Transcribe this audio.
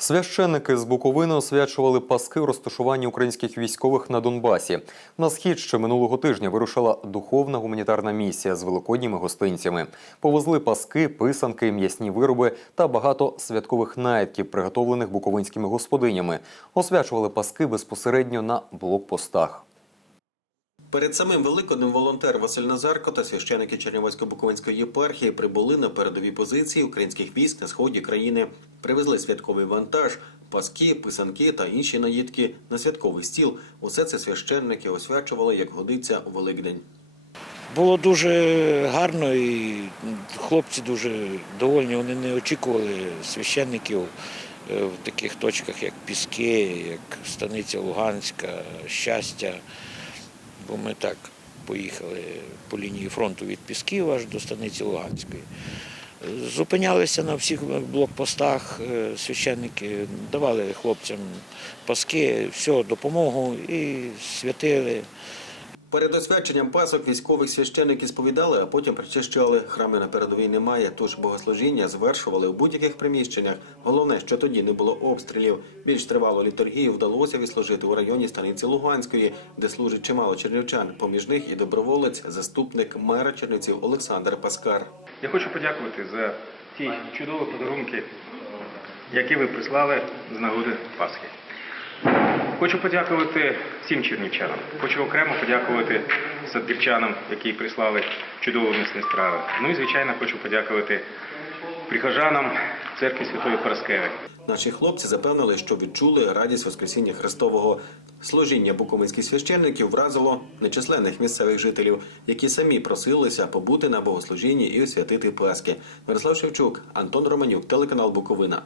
Священники з Буковини освячували паски розташування українських військових на Донбасі. На схід ще минулого тижня вирушила духовна гуманітарна місія з великодніми гостинцями. Повезли паски, писанки, м'ясні вироби та багато святкових наїдків, приготовлених буковинськими господинями. Освячували паски безпосередньо на блокпостах. Перед самим Великоднем волонтер Василь Назарко та священики Чернівецько-Буковинської єпархії прибули на передові позиції українських військ на сході країни. Привезли святковий вантаж, паски, писанки та інші наїдки на святковий стіл. Усе це священники освячували, як годиться у Великдень. Було дуже гарно і хлопці дуже довольні. Вони не очікували священників е, в таких точках, як Піски, як Станиця Луганська, Щастя. Бо ми так поїхали по лінії фронту від Пісків аж до Станиці Луганської. Зупинялися на всіх блокпостах е, священники, давали хлопцям паски, всю допомогу і святили. Перед освяченням пасок військових священники сповідали, а потім причищали. Храми на передовій немає, тож богослужіння звершували у будь-яких приміщеннях. Головне, що тоді не було обстрілів. Більш тривалу літургію вдалося відслужити у районі станиці Луганської, де служить чимало чернівчан. Поміж них і доброволець, заступник мера Чернівців Олександр Паскар. Я хочу подякувати за ті чудові подарунки, які ви прислали з нагоди Пасхи. Хочу подякувати всім чернівчанам. Хочу окремо подякувати садківчанам, які прислали чудові місні страви. Ну і звичайно хочу подякувати прихожанам церкви Святої Параскеви. Наші хлопці запевнили, що відчули радість Воскресіння Христового. Служіння буковинських священників вразило нечисленних місцевих жителів, які самі просилися побути на богослужінні і освятити Пасхи. Мирослав Шевчук, Антон Романюк, телеканал Буковина.